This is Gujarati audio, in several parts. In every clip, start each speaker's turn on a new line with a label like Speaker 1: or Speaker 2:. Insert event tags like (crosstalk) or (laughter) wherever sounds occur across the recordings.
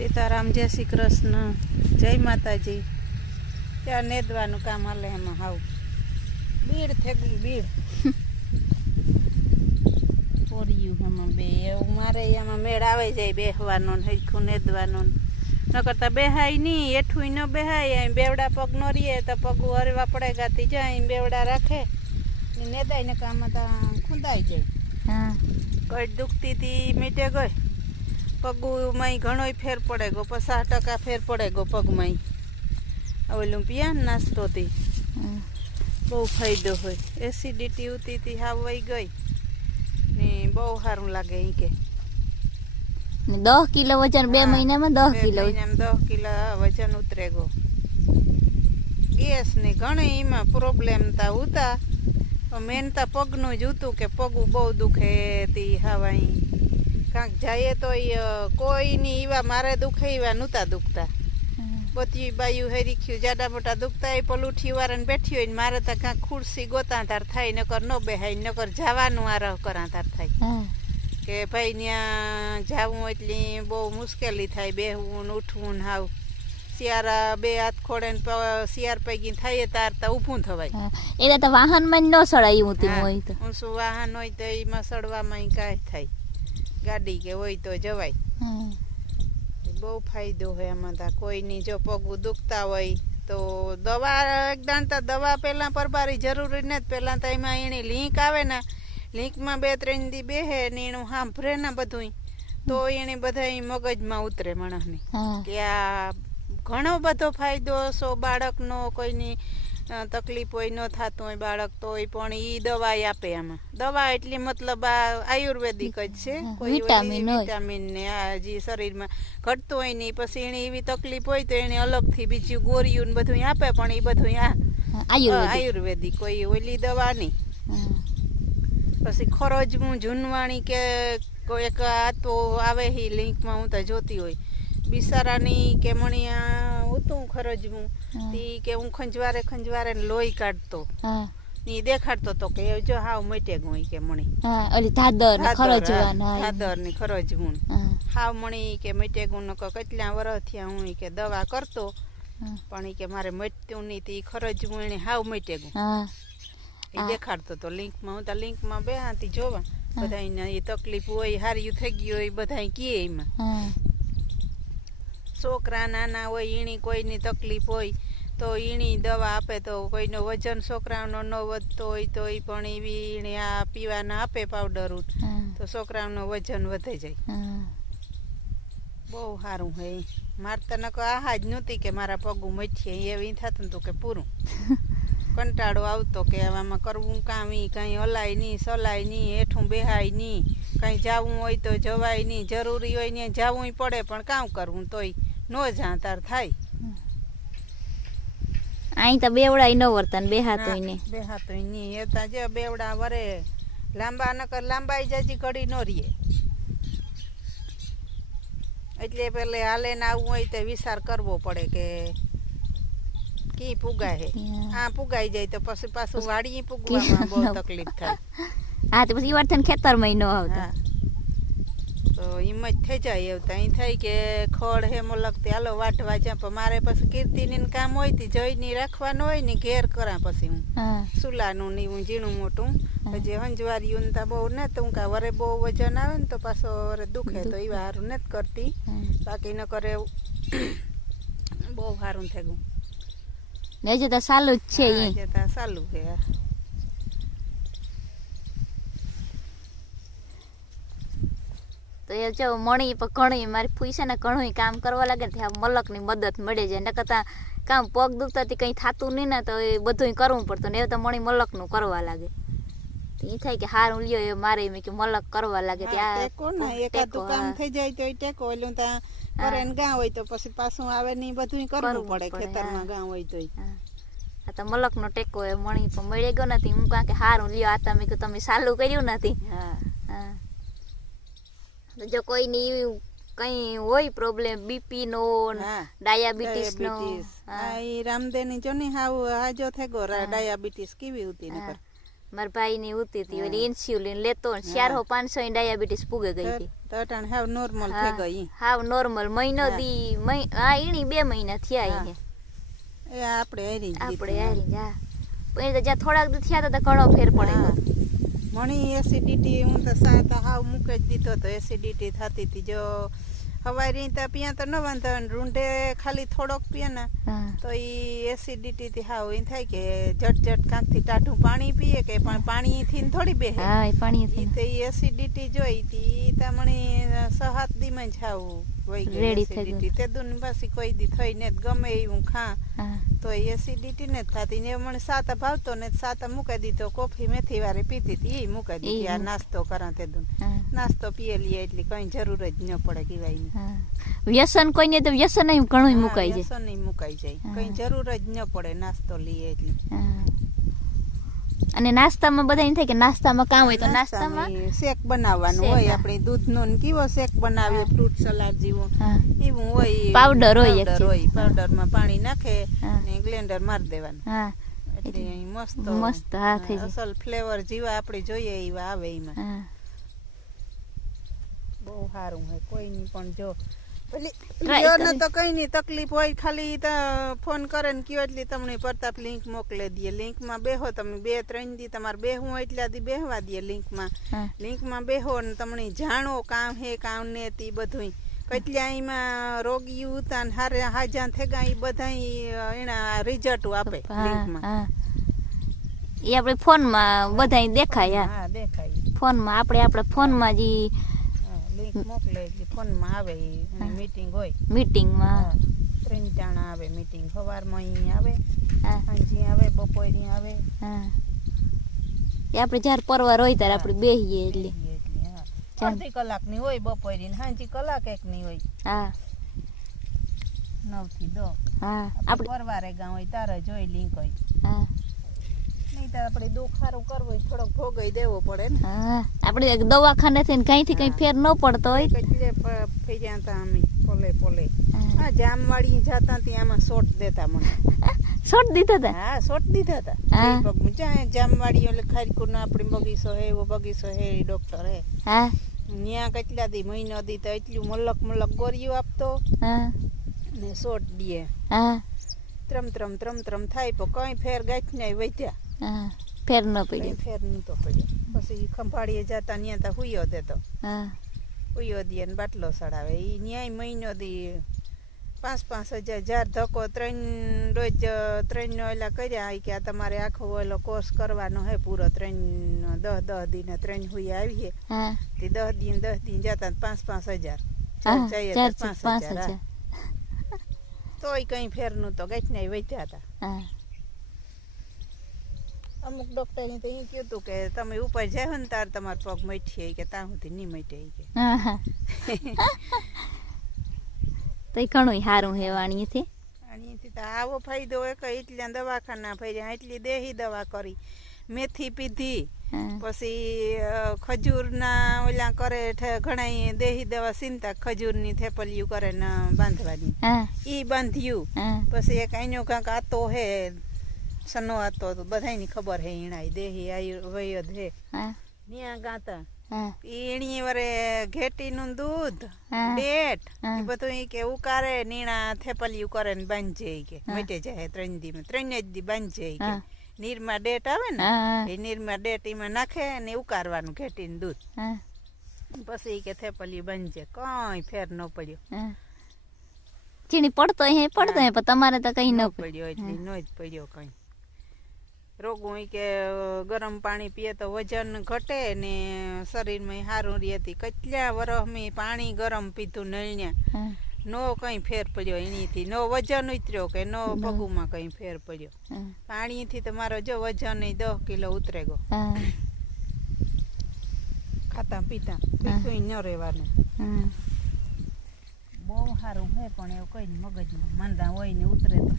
Speaker 1: સીતારામ જય શ્રી કૃષ્ણ જય માતાજી. ત્યાં નેદવાનું કામ હાલે એમાં હાવ. બીડ થેગું બીડ. પોર્યું એમાં બે એવું મારે એમાં મેળ આવે જાય બેહવાનો ને હરખું નેદવાનો ને. કરતા બેહાય નહીં એઠું ન બેહાય અહીં બેવડા પગ ન રીએ તો પગ હરવા પડે ગાતી જાય બેવડા રાખે. ને નેદાય ને કામ તો ખૂંદાઈ જાય.
Speaker 2: હા.
Speaker 1: કઈ દુખતી હતી મીટે ગઈ. પગમાં ઘણોય ફેર પડે ગો પચાસ ટકા ફેર પડે ગો પગમાં ઓલું પિયા નાસ્તો હતી બહુ ફાયદો હોય. એસિડિટી ઉતી હતી હાવ ગઈ. ને બહુ સારું લાગે અહીં કે.
Speaker 2: દસ કિલો વજન બે મહિનામાં દસ કિલો.
Speaker 1: દસ કિલો વજન ઉતરે ગયો ગેસ ને ઘણી એમાં પ્રોબ્લેમ તા ઉતા. મેન તા પગનું જ હતું કે પગું બહુ દુખે તી હવાઈ કાંક જઈએ તો કોઈ એવા મારે દુખે એવા નહોતા દુખતા. બધી બાયું હેરી ખ્યું જાડા મોટા દુખતા એ પલુઠી વાળાને બેઠી હોય ને મારે તો કાંક ખુરશી ગોતા તાર થાય નકર ન બેહાય નકર જવાનું આ રહ કરા તાર થાય કે ભાઈ ત્યાં જાવું એટલે બહુ મુશ્કેલી થાય બેહવું ને ઉઠવું ને હાવ. શિયાળા બે હાથ ખોડે ને શિયાર શિયાળ પૈકી થાય તાર તો ઊભું થવાય.
Speaker 2: એટલે તો વાહનમાં ન સડાયું હોય તો.
Speaker 1: શું વાહન હોય તો એમાં સડવામાં કાંઈ થાય. ગાડી કે હોય તો જવાય. બહુ ફાયદો હોય એમાં તા. કોઈની જો પગું દુખતા હોય તો દવા એક દાણતા દવા પહેલાં પરબારી જરૂરી નથી પહેલાં તો એમાં એની લિંક આવે ને લિંકમાં બે ત્રણ દી બેહે ને એનું સાંભળે ને બધું તો એને બધા મગજમાં ઉતરે માણસની. કે આ ઘણો બધો ફાયદો સો બાળકનો કોઈની તકલીફ હોય ન થતું હોય બાળક તો એ પણ એ દવા આપે આમાં. દવા એટલે મતલબ આ આયુર્વેદિક જ છે. કોઈ
Speaker 2: વિટામિન.
Speaker 1: ને આ જે શરીરમાં ઘટતું હોય ને પછી એને એવી તકલીફ હોય તો એને અલગથી બીજું ગોળીયું ને બધું આપે પણ એ બધું આ
Speaker 2: આયુર્વેદિક.
Speaker 1: કોઈ ઓલી દવા નહીં. પછી ખરોજવું જૂનવાણી કે એક આ તો આવે હી લિંકમાં હું તો જોતી હોય. બિસારાની કે મણિયા ઉતું ખરજવું. તી કે હું ખંજવારે ખંજવારે લોહી કાઢતો. ની દેખાડતો તો કે જો હાવ મટે ગું કે મણી.
Speaker 2: હા ઓલી ધાદર ને ખરજવાના હા.
Speaker 1: ખાદરની ખરજવું. હાવ મણી કે મટે ગું નકો કેટલા વર્ષ થયા હું કે દવા કરતો. પણ કે મારે મટ્યું નહીં તે ખરજવું એને હાવ મટે ગું
Speaker 2: હા.
Speaker 1: એ દેખાડતો તો લિંકમાં હું તો લિંકમાં બે હાથી જોવા બધા એ તકલીફ હોય હાર્યું થઈ ગયું હોય બધા કીએ એમાં. છોકરા નાના હોય ઈણી કોઈની તકલીફ હોય તો ઈણી દવા આપે. તો કોઈનો વજન છોકરાઓનો ન વધતો હોય તો એ પણ એવી ઈણી આ પીવાના આપે પાવડર તો છોકરાઓનો વજન વધે જાય. બહુ સારું હે. મારે તો નકો આહા જ નહોતી કે મારા પગું મઠીએ એવી થતું હતું કે પૂરું. (laughs) કંટાળો આવતો કે આમાં કરવું કામ ઈ કાંઈ હલાય નહીં સલાય નહીં હેઠું બેહાય નહીં. કાંઈ જવું હોય તો જવાય નહીં. જરૂરી હોય ને જવું પડે પણ કામ કરવું તોય. ન જાણતાર થાય.
Speaker 2: અહીં તો બેવડા ન વર્તન બે હાથો ને
Speaker 1: બે હાથો ની એ તો જે બેવડા વરે લાંબા નકર લાંબાઈ જાજી ઘડી ન રીએ. એટલે પેલે હાલે ને આવવું હોય તો વિચાર કરવો પડે કે કી પુગાય હે. આ પુગાઈ જાય તો પછી પાછું વાડી પુગવામાં બહુ તકલીફ થાય.
Speaker 2: હા તો પછી વર્તન ખેતરમાં ન આવતા.
Speaker 1: તો એમ જ થઈ જાય એવું તો અહીં થાય કે ખડ હે મોલકતી હાલો વાટવા જ્યાં પણ મારે પછી કીર્તિની કામ હોય તે જઈને રાખવાનું હોય ને ઘેર કરા પછી હું. સુલાનું ને હું ઝીણું મોટું. પછી હંજવારીયું તો બહુ ને તો હું કા વરે બહુ વજન આવે ને તો પાછો વરે દુખે તો એ સારું નથી કરતી. બાકી ન કરે (coughs) બહુ સારું થઈ ગયું
Speaker 2: ને હજુ તો સાલું જ છે ઈ.
Speaker 1: જે છે.
Speaker 2: તો એ જો મણી પણ ઘણી મારી ફૂઈ છે ને ઘણું કામ કરવા લાગે ને ત્યાં મલકની મદદ મળે જાય એના કરતાં કામ પગ દુખતાથી કંઈ થતું નહીં ને તો એ બધું કરવું પડતું ને એ તો મણી મલકનું કરવા લાગે. એ થાય કે હારું લ્યો એ મારે મેં કે મલક કરવા લાગે. ત્યાં
Speaker 1: ટેકો ને એકાદું કામ થઈ જાય તો એ ટેકો ઓલું ત્યાં કરે ને ગાં હોય તો પછી પાછું આવે ને બધું કરવું પડે ખેતરમાં ગાં હોય તો
Speaker 2: આ તો મલકનો ટેકો એ મણી પણ મળી ગયો નથી. હું કાં કે હારું લ્યો આ તમે કે તમે સાલું કર્યું નથી.
Speaker 1: હા.
Speaker 2: હા. જો કોઈની કંઈ હોય પ્રોબ્લેમ બીપી નો ડાયાબિટીસ નો
Speaker 1: ડાયાબિટીસ. રામદેની જો ને હાવ ગયો રા- ડાયાબિટીસ કેવી હતી નકર
Speaker 2: મારા ભાઈ ની ઉતી હતી ઓલી ઇન્સ્યુલિન લેતો ને ચારસો પાંચસો ની ડાયાબિટીસ પૂગે ગઈ હતી.
Speaker 1: તો અટાણે હાવ નોર્મલ થઈ ગઈ
Speaker 2: હાવ નોર્મલ મહિનો. દી હા ઈણી બે મહિના થયા
Speaker 1: એ આપણે હેરી
Speaker 2: આપણે. હારી જા પણ જ્યાં થોડાક દી થયા હતા તો ઘણો ફેર પડે
Speaker 1: મણી એસિડિટી હું તો સાતા હાવ મૂકી જ દીધો તો એસિડિટી થતી હતી. જો હવારી તો પીયા તો ન વાંધો ને રૂંઢે ખાલી થોડોક પીએ ને તો ઈ એસિડિટી થી હાવ એમ થાય કે જટ જટ કાંકથી ટાઢું પાણી પીએ કે પણ પાણીથી ને થોડી બે
Speaker 2: હા પાણી થી
Speaker 1: તો ઈ એસિડિટી જોઈ તી તમને સહાત દીમાં જ હાવ ગઈ
Speaker 2: Ready થઈ ગયું.
Speaker 1: તે દુન પાછી કોઈ દી થઈ ને ગમે એવું ખા. તો એસિડિટી ને થતી ને મને સાતા ભાવતો ને સાતા મૂકી દીધો. કોફી મેથી વારે પીતી હતી એ મૂકી દીધી. આ નાસ્તો કરા તે દુન. નાસ્તો પીએ લઈએ એટલે કઈ જરૂર જ ન પડે કીવાયની
Speaker 2: વ્યસન વ્યસન કોઈને તો વ્યસન ઘણું મુકાઈ જાય.
Speaker 1: વ્યસન મુકાઈ જાય. કઈ જરૂર જ ન પડે નાસ્તો લઈએ એટલી.
Speaker 2: અને નાસ્તામાં બધા એમ થાય કે નાસ્તામાં કામ હોય તો નાસ્તામાં
Speaker 1: શેક બનાવવાનું હોય. આપણે દૂધનો ને કેવો શેક બનાવીએ. ફ્રૂટ સલાડ જેવો. એવું હોય.
Speaker 2: પાવડર હોય.
Speaker 1: હોય. પાવડરમાં પાણી નાખે. ને ગ્લેન્ડર મારી દેવાનું.
Speaker 2: હા.
Speaker 1: એટલે મસ્ત
Speaker 2: મસ્ત, હા, થઈ જાય.
Speaker 1: અસલ ફ્લેવર જેવા આપણે જોઈએ એવા આવે એમાં. બહુ સારું હોય. કોઈની પણ જો
Speaker 2: Try
Speaker 1: તો કઈ નહીં તકલીફ હોય ખાલી ફોન કરે ને કયો એટલે તમને પ્રતાપ લિંક મોકલે દઈએ. લિંકમાં બેહો તમે બે ત્રણ દી તમારે બેહવું એટલે દી બેહવા દઈએ લિંકમાં લિંકમાં બેહો ને તમને જાણો કામ હે કામ ને તે બધું કેટલા એમાં રોગી ઉતા ને હારે હાજા થેગા એ બધા એના રિઝલ્ટ આપે લિંકમાં
Speaker 2: એ આપણે ફોનમાં બધા દેખાય હા.
Speaker 1: દેખાય
Speaker 2: ફોનમાં આપણે આપણે ફોનમાં જે
Speaker 1: લિંક મોકલે એટલે ફોનમાં આવે. મીટિંગ હોય.
Speaker 2: મીટિંગમાં
Speaker 1: ત્રણ જણા આવે મીટિંગ સવારમાં અહીં આવે સાંજે આવે બપોરે આવે.
Speaker 2: એ આપણે જ્યારે પરવાર હોય ત્યારે આપણે
Speaker 1: બેહીએ એટલે. અડધી કલાકની હોય બપોરે ને સાંજે કલાક એકની હોય.
Speaker 2: હા.
Speaker 1: નવથી દો
Speaker 2: હા
Speaker 1: આપણે પરવારે ગામ હોય તારે જોઈ લિંક હોય.
Speaker 2: હા.
Speaker 1: તો આપણે દુખારું કરવું થોડોક ભોગઈ દેવો પડે ને.
Speaker 2: હા આપણે દવાખાનેથી ને કાંઈથી કંઈ ફેર ન પડતો હોય.
Speaker 1: એટલે હતા અમે પોલે પોલે.
Speaker 2: હા.
Speaker 1: જામવાડી જતા ત્યાં આમાં શોટ દેતા મને.
Speaker 2: છોડ દીધા હતા
Speaker 1: હા શોટ દીધા હતા જામવાડી એટલે ખારીકુરનો આપણે બગીચો હે એવો બગીચો હે ડોક્ટર હે.
Speaker 2: હા.
Speaker 1: ત્યાં કેટલા દી મહિનો દી તો એટલું મલક મલક ગોળીઓ આપતો.
Speaker 2: હા.
Speaker 1: ને શોટ દીએ
Speaker 2: હા.
Speaker 1: ત્રમ ત્રમ ત્રમ ત્રમ થાય પણ કઈ ફેર ગાંઠ નહીં વધ્યા.
Speaker 2: હા ફેર ન પડ્યો.
Speaker 1: ફેર નતો પડ્યો. પછી ખંભાળીએ જતા ત્યાં તો હુયો દેતો
Speaker 2: હા.
Speaker 1: હુયો દે ને બાટલો સડાવે. એ ન્યાય મહિનો દી પાંચ પાંચ હજાર જાર ધક્કો ત્રણ રોજ ત્રણ નો એલા કર્યા કે આ તમારે આખો ઓલો કોર્સ કરવાનો હે પૂરો ત્રણ દસ દસ દિન ત્રણ હુઈ આવીએ. તે દસ દિન દસ દિન જતા પાંચ પાંચ હજાર. ચાર પાંચ હજાર તોય કઈ ફેર તો ગાંઠ નહીં વધ્યા હતા. અમુક ડોક્ટરે તો એ કહ્યું હતું કે તમે ઉપર જાય ને તાર તમારો પગ મઠીએ ઈ કે ત્યાં સુધી નહીં ઈ કે
Speaker 2: તો ઘણું સારું હે વાણીએથી.
Speaker 1: અને તો આવો ફાયદો હોય કે એટલા દવાખાના ફર્યા એટલી દેહી દવા કરી મેથી પીધી પછી ખજૂરના ઓલા કરે ઘણા દેહી દવા સીનતા ખજૂરની થેપલિયું કરે ને બાંધવાની. ઈ બાંધ્યું. પછી એક આઈનો કાંક આતો હે સનો આતો તો બધાની ખબર હે ઈણાય દેહી આયુર્વેદ હે.
Speaker 2: હા.
Speaker 1: ત્યાં ગાતા. ઈણી વરે ઘેટીનું દૂધ
Speaker 2: હા.
Speaker 1: ડેટ એ બધું ઈ કે ઉકારે નીણા થેપલિયું કરે ને બાંધજે જાય કે. મટે જાય ત્રણ દી ત્રણ જ દી બાંધજે જાય કે. નીરમાં ડેટ આવે ને એ નીરમાં ડેટ એમાં નાખે ને ઉકારવાનું ઘેટીનું દૂધ. પછી કે થેપલી બાંધજે કઈ ફેર ન પડ્યો.
Speaker 2: ચીણી પડતો હે પડતો હે પણ તમારે તો કઈ ન
Speaker 1: ન પડ્યો. એટલે નો જ પડ્યો કઈ. રોગું કે ગરમ પાણી પીએ તો વજન ઘટે ને શરીરમાં સારું રહેતી કેટલા વરસ મેં પાણી ગરમ પીધું નળિયા નો કઈ ફેર પડ્યો એનીથી. નો વજન ઉતર્યો કે નો. પગુમાં કઈ ફેર પડ્યો.
Speaker 2: પાણીથી
Speaker 1: પાણીથી તમારો જો વજન દસ કિલો ઉતરે ગયો. ખાતા પીતા. પીતું ન રહેવાનું. બહુ સારું હે પણ એવું કઈ મગજમાં. મંદા હોય ને ઉતરે તો.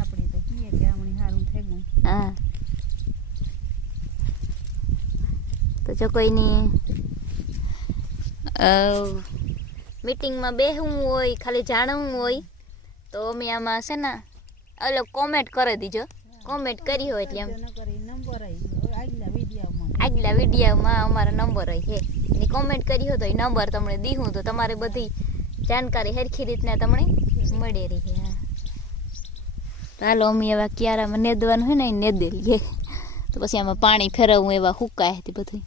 Speaker 1: આપણે તો કહીએ કે હમણાં સારું થઈ ગયું
Speaker 2: હા તો જો કોઈની મીટિંગમાં બેસવું હોય ખાલી જાણવું હોય તો અમે આમાં છે ને અલગ કોમેન્ટ કરી દીજો કોમેન્ટ કરી હોય એટલે એમ
Speaker 1: આગલા વિડીયોમાં
Speaker 2: અમારો નંબર હોય છે ને કોમેન્ટ કરી હોય તો એ નંબર તમને દીહું તો તમારે બધી જાણકારી સરખી રીતના તમને મળી રહી છે તો હાલો, અમે એવા ક્યારામાં નેદવાનું હોય ને એ નેદેલીએ તો પછી આમાં પાણી ફેરવવું, એવા હુકાય હતી બધું